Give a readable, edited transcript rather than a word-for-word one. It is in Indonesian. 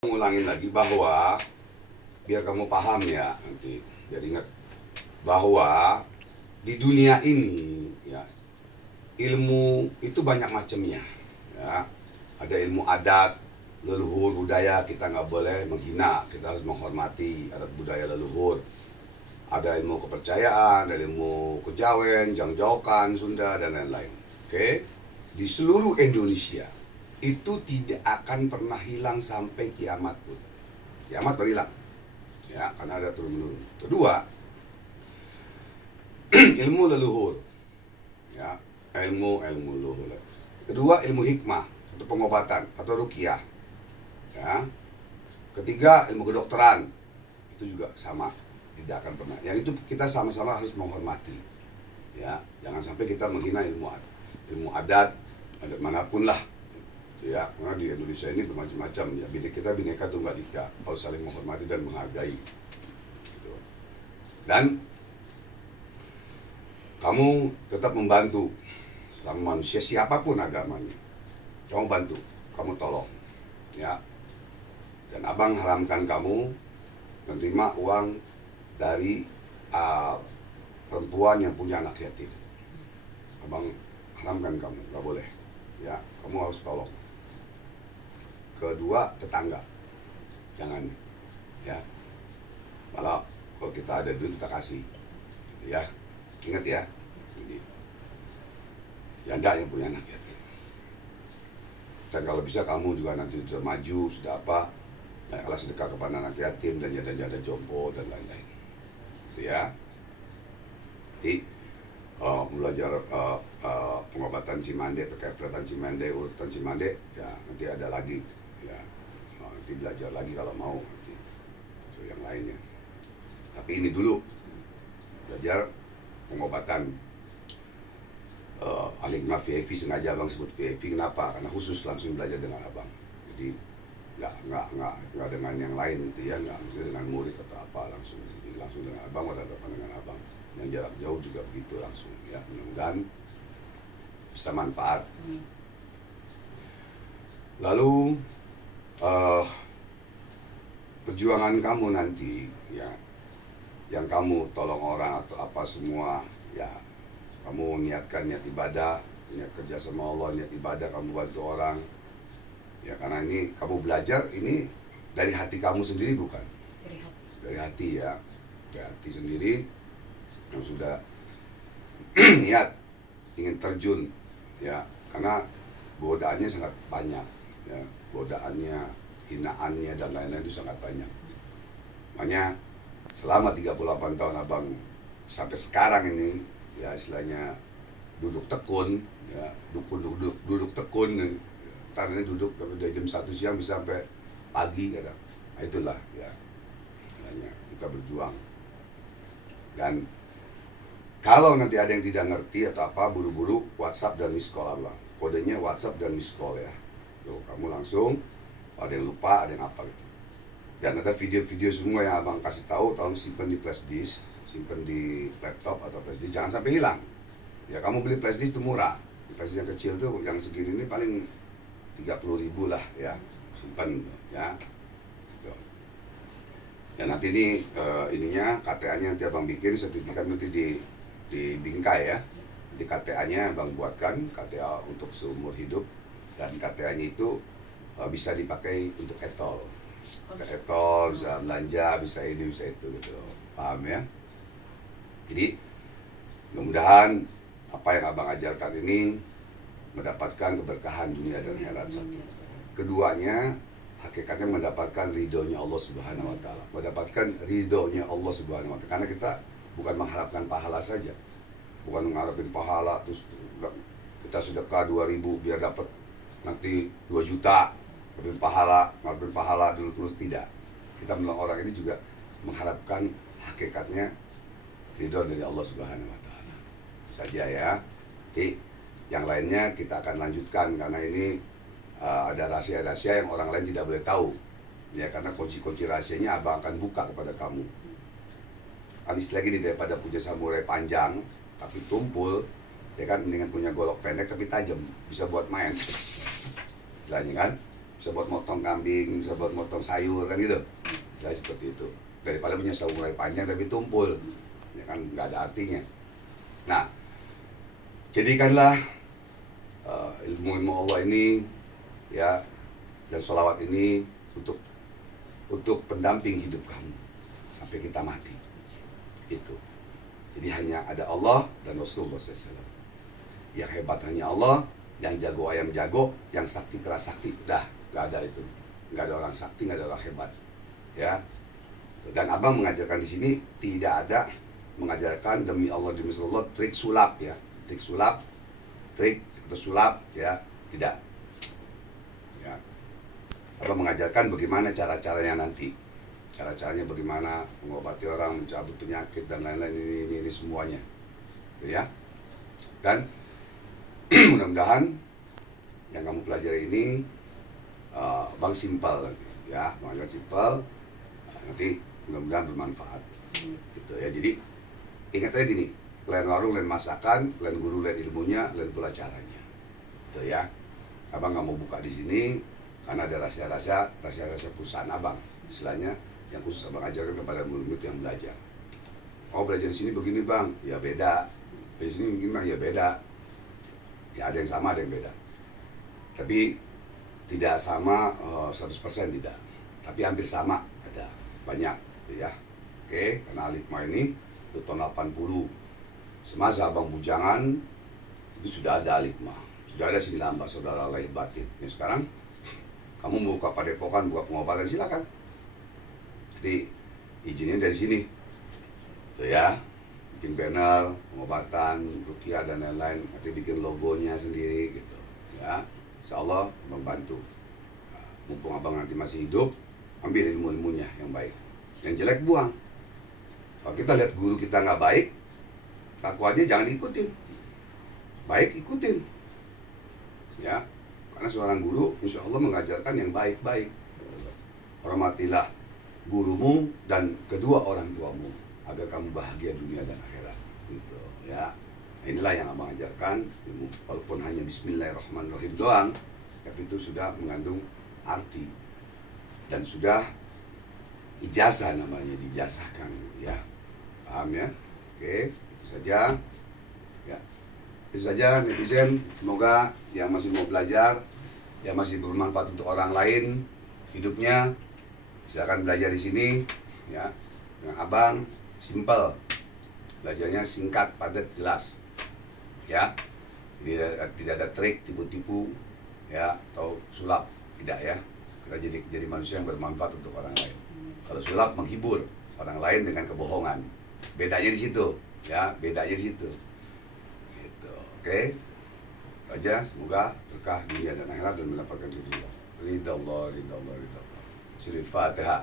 Ngulangin lagi bahwa biar kamu paham ya nanti, jadi ingat bahwa di dunia ini ya ilmu itu banyak macamnya ya. Ada ilmu adat, leluhur, budaya, kita nggak boleh menghina, kita harus menghormati adat budaya leluhur. Ada ilmu kepercayaan, ada ilmu kejawen, jangjokan, Sunda dan lain-lain. Oke, di seluruh Indonesia itu tidak akan pernah hilang sampai kiamat pun. Kiamat baru hilang ya, karena ada turun menurun. Kedua, ilmu leluhur ya, ilmu leluhur. Kedua, ilmu hikmah atau pengobatan atau ruqyah ya. Ketiga, ilmu kedokteran, itu juga sama, tidak akan pernah. Yang itu kita sama-sama harus menghormati ya, jangan sampai kita menghina ilmu adat manapun lah ya, karena di Indonesia ini bermacam-macam ya, kita Bhinneka Tunggal Ika, harus saling menghormati dan menghargai gitu. Dan kamu tetap membantu sama manusia siapapun agamanya, kamu bantu, kamu tolong ya. Dan abang haramkan kamu menerima uang dari perempuan yang punya anak yatim. Abang haramkan kamu, gak boleh ya, kamu harus tolong. Kedua, tetangga, jangan ya, malah kalau kita ada duit kita kasih gitu ya, ingat ya. Jadi janda yang punya anak yatim. Dan kalau bisa kamu juga nanti sudah maju, sudah apa, baiklah sedekah kepada anak yatim dan janda-janda jompo dan lain-lain gitu ya. Jadi belajar pengobatan Cimande, perkebatan Cimande, urutan Cimande ya, nanti ada lagi ya, nanti belajar lagi kalau mau nanti itu yang lainnya. Tapi ini dulu belajar pengobatan Al-Hikmah VIP. Sengaja abang sebut VIP kenapa? Karena khusus langsung belajar dengan abang. Jadi nggak dengan yang lain gitu ya, nggak misalnya dengan murid atau apa, langsung dengan abang, berhadapan dengan abang. Yang jarak jauh juga begitu langsung ya, mudah-mudahan bisa manfaat. Lalu perjuangan kamu nanti ya, yang kamu tolong orang atau apa semua ya, kamu niatkan niat ibadah, niat kerja sama Allah, niat ibadah, kamu bantu orang ya, karena ini kamu belajar ini dari hati kamu sendiri, bukan dari hati ya, dari hati sendiri yang sudah niat ingin terjun ya, karena godaannya sangat banyak ya, godaannya, hinaannya dan lain-lain itu sangat banyak. Makanya selama 38 tahun abang sampai sekarang ini ya, istilahnya duduk tekun ya, duduk tekun, ntar ini duduk dari jam 1 siang bisa sampai pagi kadang. Nah, itulah ya, istilahnya kita berjuang. Dan kalau nanti ada yang tidak ngerti atau apa, buru-buru WhatsApp dan miss call abang, kodenya WhatsApp dan miss call ya. Tuh, kamu langsung, ada yang lupa, ada yang apa gitu. Dan ada video-video semua yang abang kasih tahu, tolong simpen di flash disk, simpen di laptop atau flash disk, jangan sampai hilang. Ya, kamu beli flash disk itu murah. Flash disk yang kecil tuh, yang segini ini paling 30.000 lah ya, simpen ya. Dan nanti ini ininya KTA-nya nanti abang bikin, sertifikat nanti di Bingkai ya. Di KTA-nya abang buatkan, KTA untuk seumur hidup, dan KTA-nya itu bisa dipakai untuk etol. Bisa etol, bisa belanja, bisa ini, bisa itu gitu. Paham ya? Jadi mudah-mudahan apa yang abang ajarkan ini mendapatkan keberkahan dunia dan akhirat satu. Keduanya, hakikatnya mendapatkan ridhonya Allah Subhanahu wa Ta'ala. Mendapatkan ridhonya Allah Subhanahu wa Ta'ala. Karena kita bukan mengharapkan pahala saja, bukan mengharapkan pahala terus kita sedekah 2.000 biar dapat nanti 2 juta, ngarepin pahala dulu terus, tidak. Kita menolong orang ini juga mengharapkan hakikatnya ridho dari Allah Subhanahu wa Ta'ala. Itu saja ya. Jadi yang lainnya kita akan lanjutkan, karena ini ada rahasia-rahasia yang orang lain tidak boleh tahu ya, karena kunci-kunci rahasianya abang akan buka kepada kamu. Anis lagi nih, daripada punya samurai panjang tapi tumpul ya kan, dengan punya golok pendek tapi tajam, bisa buat main istilahnya kan. bisa buat motong kambing, bisa buat motong sayur kan gitu. Istilahnya seperti itu. Daripada punya samurai panjang tapi tumpul, ya kan nggak ada artinya. Nah, jadikanlah ilmu-ilmu Allah ini ya dan sholawat ini untuk pendamping hidup kamu sampai kita mati. Itu. Jadi hanya ada Allah dan Rasulullah SAW. Yang hebat hanya Allah, yang jago ayam jago, yang sakti keras sakti. Udah, nggak ada itu. Nggak ada orang sakti, nggak ada orang hebat. Ya. Dan abang mengajarkan di sini tidak ada mengajarkan demi Allah demi Rasulullah trik sulap ya, trik atau sulap ya, tidak. Ya. Abang mengajarkan bagaimana cara-caranya nanti. Cara-caranya bagaimana mengobati orang, mencabut penyakit dan lain-lain ini semuanya. Gitu ya. Dan mudah-mudahan yang kamu pelajari ini bang simpel ya, bang simpel. Nanti mudah-mudahan bermanfaat. Gitu ya. Jadi ingat aja gini, lain warung, lain masakan, lain guru, lain ilmunya, lain pula caranya. Gitu ya. Abang nggak mau buka di sini karena ada rahasia-rahasia perusahaan abang, istilahnya yang khusus abang ajarkan kepada murid-murid yang belajar. Oh belajar di sini begini bang, ya beda. Di sini begini bang, ya beda. Ya ada yang sama, ada yang beda. Tapi tidak sama 100% tidak. Tapi hampir sama, ada banyak, ya. Oke, karena Al-Hikmah ini itu tahun 80. Semasa abang bujangan itu sudah ada Al-Hikmah, sudah ada Sinilamba, saudara lahir batin. Ya sekarang kamu buka padepokan, buka pengobatan silakan. Jadi izinnya dari sini, tuh ya, bikin banner, pengobatan, ruqyah dan lain-lain. Nanti bikin logonya sendiri, gitu, ya. Insya Allah membantu. Nah, mumpung abang nanti masih hidup, ambil ilmu-ilmunya yang baik. Yang jelek buang. Kalau kita lihat guru kita nggak baik, kelakuannya jangan ikutin. Baik ikutin, ya. Karena seorang guru, insya Allah mengajarkan yang baik-baik. Hormatilah gurumu dan kedua orang tuamu agar kamu bahagia dunia dan akhirat. Gitu, ya. Inilah yang abang ajarkan, walaupun hanya Bismillahirrahmanirrahim doang, tapi itu sudah mengandung arti dan sudah ijazah namanya, dijazahkan, ya. Paham ya? Oke, itu saja. Ya, itu saja netizen. Semoga yang masih mau belajar, yang masih bermanfaat untuk orang lain hidupnya, silakan belajar di sini, ya. Dengan abang, simple. Belajarnya singkat, padat, jelas. Ya. Jadi tidak ada trik, tipu-tipu, ya, atau sulap, tidak ya. Kita jadi manusia yang bermanfaat untuk orang lain. Kalau sulap menghibur orang lain dengan kebohongan. Bedanya di situ, ya, bedanya di situ. Gitu. Oke. Itu aja, semoga berkah dunia dan akhirat dan mendapatkan ridha Allah. Surah Al-Fatihah.